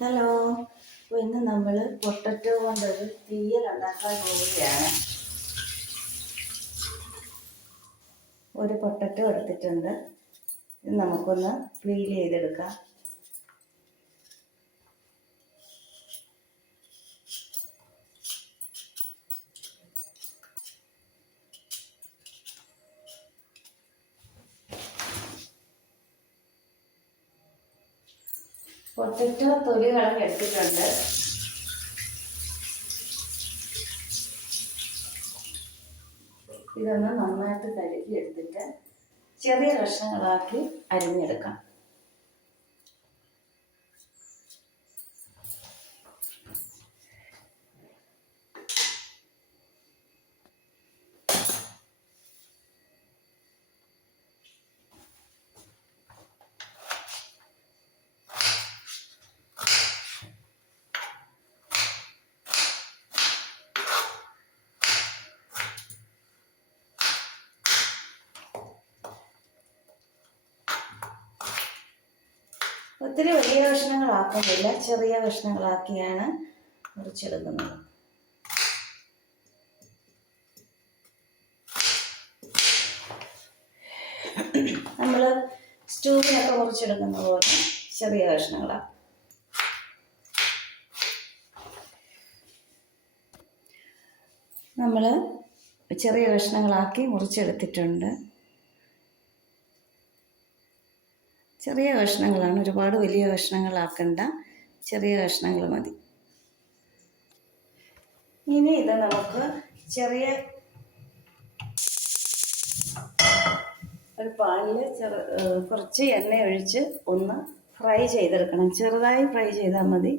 Hello. അപ്പോൾ ഇന്ന് നമ്മൾ പൊട്ടറ്റോ കൊണ്ടൊരു തീയൽ ഉണ്ടാക്കാൻ പോവുകയാണ്. ഒരു പൊട്ടറ്റോ എടുത്തിട്ടുണ്ട്. ഇത് നമുക്കൊന്ന് പീൽ ചെയ്തെടുക്കാം. പൊട്ടറ്റോ തൊലി കളഞ്ഞ് എടുത്തിട്ടുണ്ട്. ഇതൊന്ന് നന്നായിട്ട് കഴുകി എടുത്തിട്ട് ചെറിയ കഷ്ണങ്ങളാക്കി അരിഞ്ഞെടുക്കാം. ഒത്തിരി വലിയ കഷ്ണങ്ങളാക്കുന്നില്ല, ചെറിയ കഷ്ണങ്ങളാക്കിയാണ് മുറിച്ചെടുക്കുന്നത്. നമ്മൾ സ്റ്റൂവിനൊക്കെ മുറിച്ചെടുക്കുന്ന പോലെ ചെറിയ കഷ്ണങ്ങളാണ്. നമ്മൾ ചെറിയ കഷ്ണങ്ങളാക്കി മുറിച്ചെടുത്തിട്ടുണ്ട്. ചെറിയ കഷ്ണങ്ങളാണ്, ഒരുപാട് വലിയ കഷ്ണങ്ങളാക്കണ്ട, ചെറിയ കഷ്ണങ്ങൾ മതി. ഇനി ഇത് നമുക്ക് ചെറിയ ഒരു പാനിൽ കുറച്ച് എണ്ണ ഒഴിച്ച് ഒന്ന് ഫ്രൈ ചെയ്തെടുക്കണം. ചെറുതായി ഫ്രൈ ചെയ്താൽ മതി.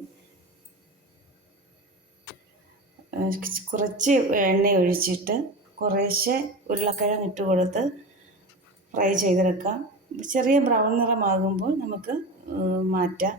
കുറച്ച് എണ്ണ ഒഴിച്ചിട്ട് കുറേശ്ശെ ഉരുളക്കിഴങ്ങ് ഇട്ട് കൊടുത്ത് ഫ്രൈ ചെയ്തെടുക്കാം. ചെറിയ ബ്രൗൺ നിറമാകുമ്പോൾ നമുക്ക് മാറ്റാം.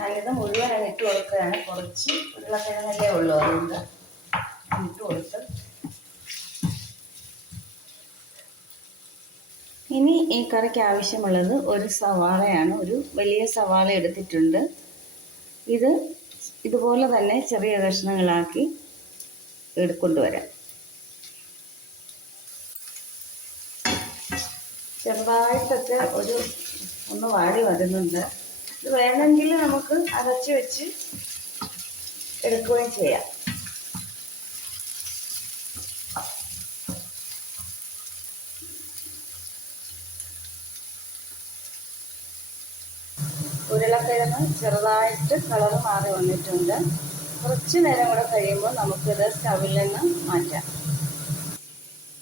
ഞാനിത് മുഴുവൻ ഇട്ട് കൊടുക്കുകയാണ്. കുറച്ച് ഉരുളക്കിഴങ്ങല്ലേ ഉള്ളൂ, അതുകൊണ്ട് ഇട്ട് കൊടുത്ത് ഇനി ഈ കറിക്ക് ആവശ്യമുള്ളത് ഒരു സവാളയാണ്. ഒരു വലിയ സവാള എടുത്തിട്ടുണ്ട്. ഇത് ഇതുപോലെ തന്നെ ചെറിയ കഷ്ണങ്ങളാക്കി കൊണ്ടുവരാം. ചെറുതായിട്ടൊക്കെ ഒന്ന് വാടി വരുന്നുണ്ട്. ഇത് വേണമെങ്കിൽ നമുക്ക് അരച്ച് വെച്ച് എടുക്കുകയും ചെയ്യാം. ഉരുളക്കിഴങ്ങ് ചെറുതായിട്ട് കളർ മാറി വന്നിട്ടുണ്ട്. കുറച്ച് നേരം കൂടെ കഴിയുമ്പോൾ നമുക്കിത് സ്റ്റവിൽ നിന്ന് മാറ്റാം.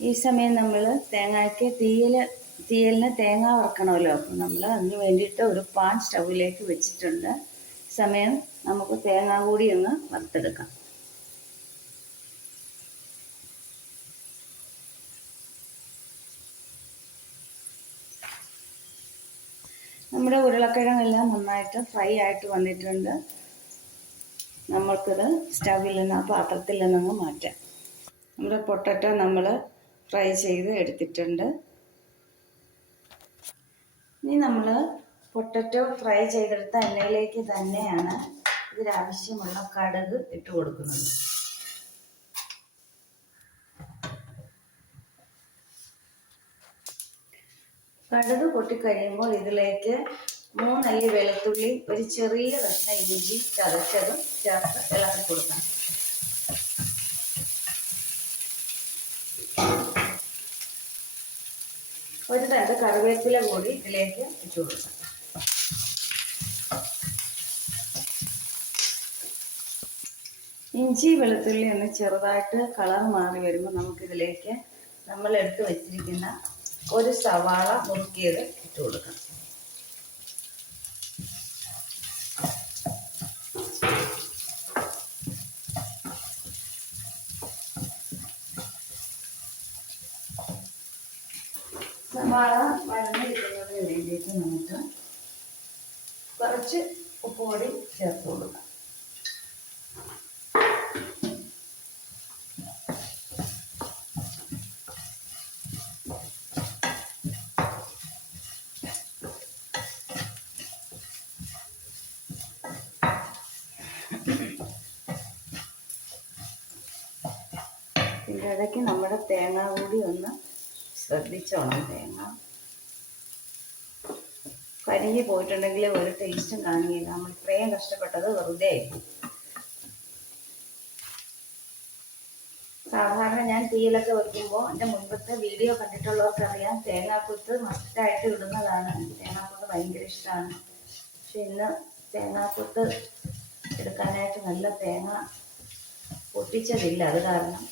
ഈ സമയം നമ്മൾ തീയലിന് തേങ്ങ വറക്കണമല്ലോ. അപ്പം നമ്മൾ അതിന് വേണ്ടിയിട്ട് ഒരു പാൻ സ്റ്റവിലേക്ക് വെച്ചിട്ടുണ്ട്. സമയം നമുക്ക് തേങ്ങ കൂടി ഒന്ന് വറുത്തെടുക്കാം. നമ്മുടെ ഉരുളക്കിഴങ്ങെല്ലാം നന്നായിട്ട് ഫ്രൈ ആയിട്ട് വന്നിട്ടുണ്ട്. നമ്മൾക്കിത് സ്റ്റവിൽ നിന്ന്, ആ പാത്രത്തിൽ നിന്നങ്ങ് മാറ്റാം. നമ്മുടെ പൊട്ടറ്റോ നമ്മൾ ഫ്രൈ ചെയ്ത് എടുത്തിട്ടുണ്ട്. ഇനി നമ്മൾ പൊട്ടറ്റോ ഫ്രൈ ചെയ്തെടുത്ത എണ്ണയിലേക്ക് തന്നെയാണ് ഇതിനാവശ്യമുള്ള കടുക് ഇട്ട് കൊടുക്കുന്നത്. കടുക് പൊട്ടിക്കഴിയുമ്പോൾ ഇതിലേക്ക് 3 അല്ലി വെളുത്തുള്ളി, ഒരു ചെറിയ കഷ്ണം ഇഞ്ചി ചതച്ചതും ചേർത്ത് ഇളക്കി കൊടുക്കണം. ഒരു തണ്ട് കറിവേപ്പില കൂടി ഇതിലേക്ക് ഇട്ട് കൊടുക്കാം. ഇഞ്ചി വെളുത്തുള്ളി ഒന്ന് ചെറുതായിട്ട് കളർ മാറി വരുമ്പോൾ നമുക്കിതിലേക്ക് നമ്മൾ എടുത്ത് വെച്ചിരിക്കുന്ന ഒരു സവാള മുറുക്കിയത് ഇട്ട് കൊടുക്കാം. സവാള വഴന്ന് കിട്ടുന്നതിന് വേണ്ടിയിട്ട് നമുക്ക് കുറച്ച് ഉപ്പുപൊടി ചേർത്ത് കൊടുക്കാം. ഇതിൻ്റെ ഇടയ്ക്ക് നമ്മുടെ തേങ്ങ കൂടി ഒന്ന് ശ്രദ്ധിച്ചോണം. തേങ്ങ കരിഞ്ഞ് പോയിട്ടുണ്ടെങ്കിൽ ഒരു ടേസ്റ്റും കാണില്ല. നമ്മൾ ഇത്രയും കഷ്ടപ്പെട്ടത് വെറുതെ ആയിരിക്കും. സാധാരണ ഞാൻ തീയിലൊക്കെ വയ്ക്കുമ്പോൾ എൻ്റെ മുൻപത്തെ വീഡിയോ കണ്ടിട്ടുള്ളവർക്കറിയാം തേങ്ങാക്കൊത്ത് മസ്റ്റായിട്ട് ഇടുന്നതാണ്. തേങ്ങാക്കൊത്ത് ഭയങ്കര ഇഷ്ടമാണ്. പക്ഷെ ഇന്ന് തേങ്ങാക്കൊത്ത് എടുക്കാനായിട്ട് നല്ല തേങ്ങ പൊട്ടിച്ചതില്ല. അത് കാരണം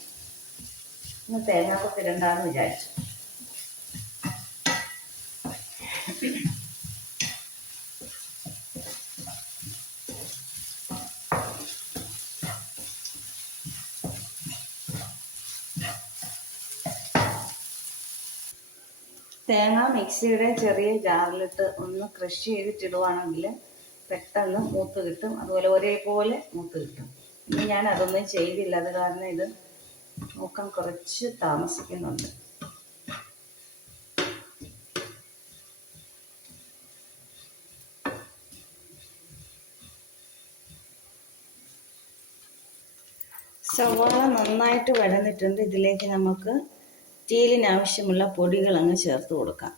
ഇന്ന് തേങ്ങാക്കൊത്ത് ഇടണ്ടാന്ന് വിചാരിച്ചു. തേങ്ങ മിക്സിയുടെ ചെറിയ ജാറിലിട്ട് ഒന്ന് ക്രഷ് ചെയ്തിട്ടിടുവാണെങ്കിൽ പെട്ടെന്ന് മൂത്ത് കിട്ടും. അതുപോലെ ഒരേപോലെ മൂത്ത് കിട്ടും. ഇനി ഞാൻ അതൊന്നും ചെയ്തില്ല. അത് കാരണം ഇത് മൂക്കാൻ കുറച്ച് താമസിക്കുന്നുണ്ട്. സവാള നന്നായിട്ട് വഴന്നിട്ടുണ്ട്. ഇതിലേക്ക് നമുക്ക് സ്റ്റീലിനാവശ്യമുള്ള പൊടികൾ അങ്ങ് ചേർത്ത് കൊടുക്കാം.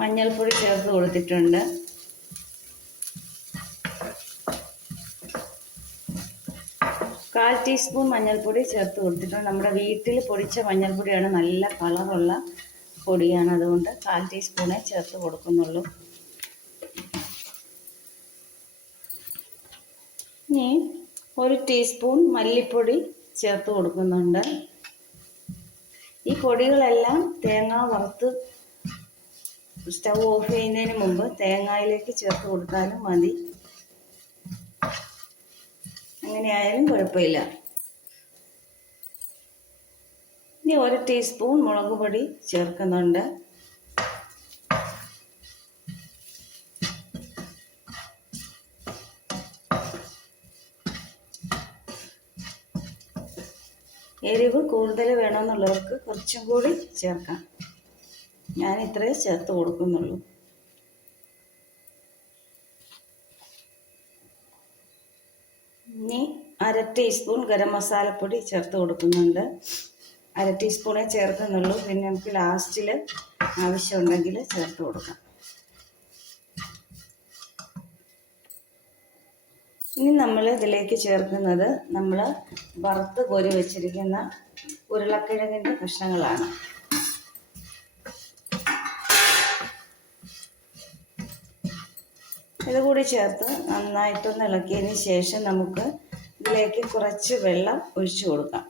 മഞ്ഞൾപ്പൊടി ചേർത്ത് കൊടുത്തിട്ടുണ്ട്. കാൽ ടീസ്പൂൺ മഞ്ഞൾപ്പൊടി ചേർത്ത് കൊടുത്തിട്ടുണ്ട്. നമ്മുടെ വീട്ടിൽ പൊടിച്ച മഞ്ഞൾപ്പൊടിയാണ്, നല്ല കളറുള്ള പൊടിയാണ്. അതുകൊണ്ട് കാൽ ടീസ്പൂണേ ചേർത്ത് കൊടുക്കുന്നുള്ളൂ. ഇനി ഒരു ടീസ്പൂൺ മല്ലിപ്പൊടി ചേർത്ത് കൊടുക്കുന്നുണ്ട്. ഈ പൊടികളെല്ലാം തേങ്ങ വറുത്ത് സ്റ്റൗ ഓഫ് ചെയ്യുന്നതിന് മുമ്പ് തേങ്ങയിലേക്ക് ചേർത്ത് കൊടുത്താലും മതി. അങ്ങനെയായാലും കുഴപ്പമില്ല. ഇനി ഒരു ടീസ്പൂൺ മുളക് പൊടി ചേർക്കുന്നുണ്ട്. എരിവ് കൂടുതൽ വേണമെന്നുള്ളവർക്ക് കുറച്ചും കൂടി ചേർക്കാം. ഞാൻ ഇത്രയേ ചേർത്ത് കൊടുക്കുന്നുള്ളൂ. ഇനി അര ടീസ്പൂൺ ഗരം മസാലപ്പൊടി ചേർത്ത് കൊടുക്കുന്നുണ്ട്. അര ടീസ്പൂണേ ചേർക്കുന്നുള്ളൂ. പിന്നെ നമുക്ക് ലാസ്റ്റിൽ ആവശ്യമുണ്ടെങ്കിൽ ചേർത്ത് കൊടുക്കാം. ഇനി നമ്മൾ ഇതിലേക്ക് ചേർക്കുന്നത് നമ്മൾ വറുത്ത് കോരി വെച്ചിരിക്കുന്ന ഉരുളക്കിഴങ്ങിൻ്റെ കഷ്ണങ്ങളാണ്. ഇതുകൂടി ചേർത്ത് നന്നായിട്ടൊന്ന് ഇളക്കിയതിന് ശേഷം നമുക്ക് ഇതിലേക്ക് കുറച്ച് വെള്ളം ഒഴിച്ചു കൊടുക്കാം.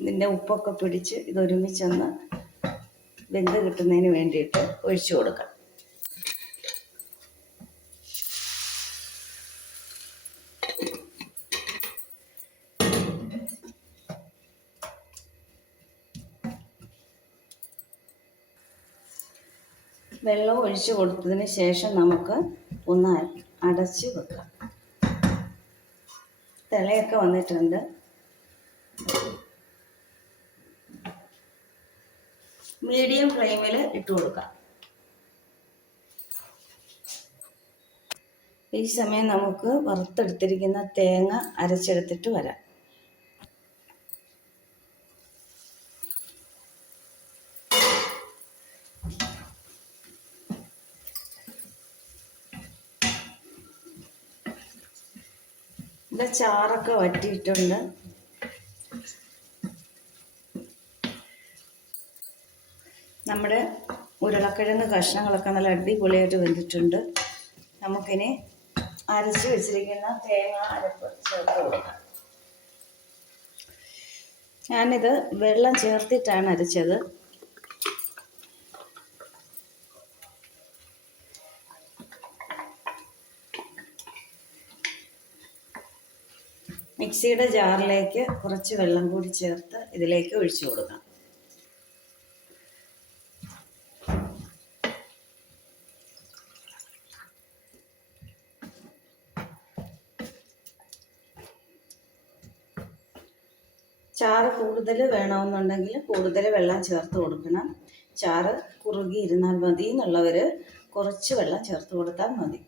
ഇതിൻ്റെ ഉപ്പൊക്കെ പിടിച്ച് ഇതൊരുമിച്ചൊന്ന് വെന്ത് കിട്ടുന്നതിന് വേണ്ടിയിട്ട് ഒഴിച്ചു കൊടുക്കാം. വെള്ളം ഒഴിച്ച് കൊടുത്തതിന് ശേഷം നമുക്ക് ഒന്ന് അടച്ച് വെക്കാം. തിളയൊക്കെ വന്നിട്ടുണ്ട്. മീഡിയം ഫ്ലെയിമിൽ ഇട്ട് കൊടുക്കാം. ഈ സമയം നമുക്ക് വറുത്തെടുത്തിരിക്കുന്ന തേങ്ങ അരച്ചെടുത്തിട്ട് വരാം. ഇത് ചാറൊക്കെ വറ്റിയിട്ടുണ്ട്. നമ്മുടെ ഉരുളക്കിഴങ്ങ് കഷ്ണങ്ങളൊക്കെ നല്ല അടിപൊളിയായിട്ട് വെന്തിട്ടുണ്ട്. നമുക്കിനി അരച്ച് വെച്ചിരിക്കുന്ന തേങ്ങ അരപ്പ് ചേർത്ത് കൊടുക്കാം. ഞാനിത് വെള്ളം ചേർത്തിട്ടാണ് അരച്ചത്. മിക്സിയുടെ ജാറിലേക്ക് കുറച്ച് വെള്ളം കൂടി ചേർത്ത് ഇതിലേക്ക് ഒഴിച്ചു കൊടുക്കാം. ചാറ് കൂടുതൽ വേണമെന്നുണ്ടെങ്കിൽ കൂടുതൽ വെള്ളം ചേർത്ത് കൊടുക്കണം. ചാറ് കുറുകി ഇരുന്നാൽ മതി എന്നുള്ളവർ കുറച്ച് വെള്ളം ചേർത്ത് കൊടുത്താൽ മതി.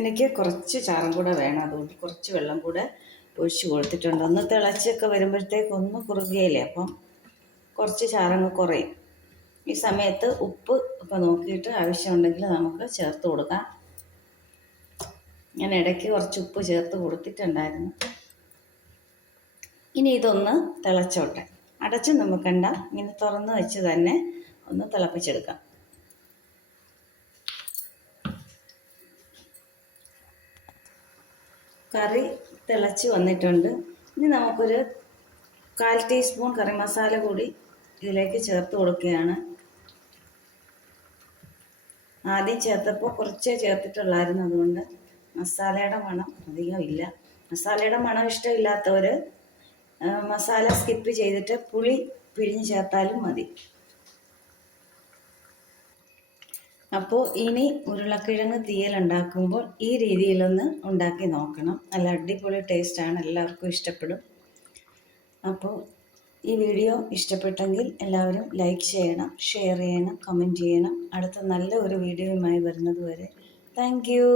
എനിക്ക് കുറച്ച് ചാറും കൂടെ വേണം, അതുകൊണ്ട് കുറച്ച് വെള്ളം കൂടെ ഒഴിച്ച് കൊടുത്തിട്ടുണ്ട്. ഒന്ന് തിളച്ചൊക്കെ വരുമ്പോഴത്തേക്ക് ഒന്ന് കുറുകിയല്ലേ, അപ്പം കുറച്ച് ചാറങ്ങ് കുറയും. ഈ സമയത്ത് ഉപ്പ് ഒക്കെ നോക്കിയിട്ട് ആവശ്യമുണ്ടെങ്കിൽ നമുക്ക് ചേർത്ത് കൊടുക്കാം. ഞാൻ ഇടയ്ക്ക് കുറച്ച് ഉപ്പ് ചേർത്ത് കൊടുത്തിട്ടുണ്ടായിരുന്നു. ഇനി ഇതൊന്ന് തിളച്ചോട്ടെ. അടച്ച് നമുക്കണ്ട, ഇങ്ങനെ തുറന്ന് വെച്ച് തന്നെ ഒന്ന് തിളപ്പിച്ചെടുക്കാം. കറി തിളച്ച് വന്നിട്ടുണ്ട്. ഇനി നമുക്കൊരു 1/4 ടീസ്പൂൺ കറി മസാല കൂടി ഇതിലേക്ക് ചേർത്ത് കൊടുക്കുകയാണ്. ആദ്യം ചേർത്തപ്പോൾ കുറച്ചേ ചേർത്തിട്ടുള്ളായിരുന്നു, അതുകൊണ്ട് മസാലയുടെ മണം അധികം ഇല്ല. മസാലയുടെ മണം ഇഷ്ടമില്ലാത്തവർ മസാല സ്കിപ്പ് ചെയ്തിട്ട് പുളി പിഴിഞ്ഞ് ചേർത്താലും മതി. അപ്പോൾ ഇനി ഉരുളക്കിഴങ്ങ് തീയൽ ഉണ്ടാക്കുമ്പോൾ ഈ രീതിയിലൊന്ന് ഉണ്ടാക്കി നോക്കണം. നല്ല അടിപൊളി ടേസ്റ്റാണ്, എല്ലാവർക്കും ഇഷ്ടപ്പെടും. അപ്പോൾ ഈ വീഡിയോ ഇഷ്ടപ്പെട്ടെങ്കിൽ എല്ലാവരും ലൈക്ക് ചെയ്യണം, ഷെയർ ചെയ്യണം, കമൻറ്റ് ചെയ്യണം. അടുത്ത നല്ല ഒരു വീഡിയോയുമായി വരുന്നത് വരെ താങ്ക് യു.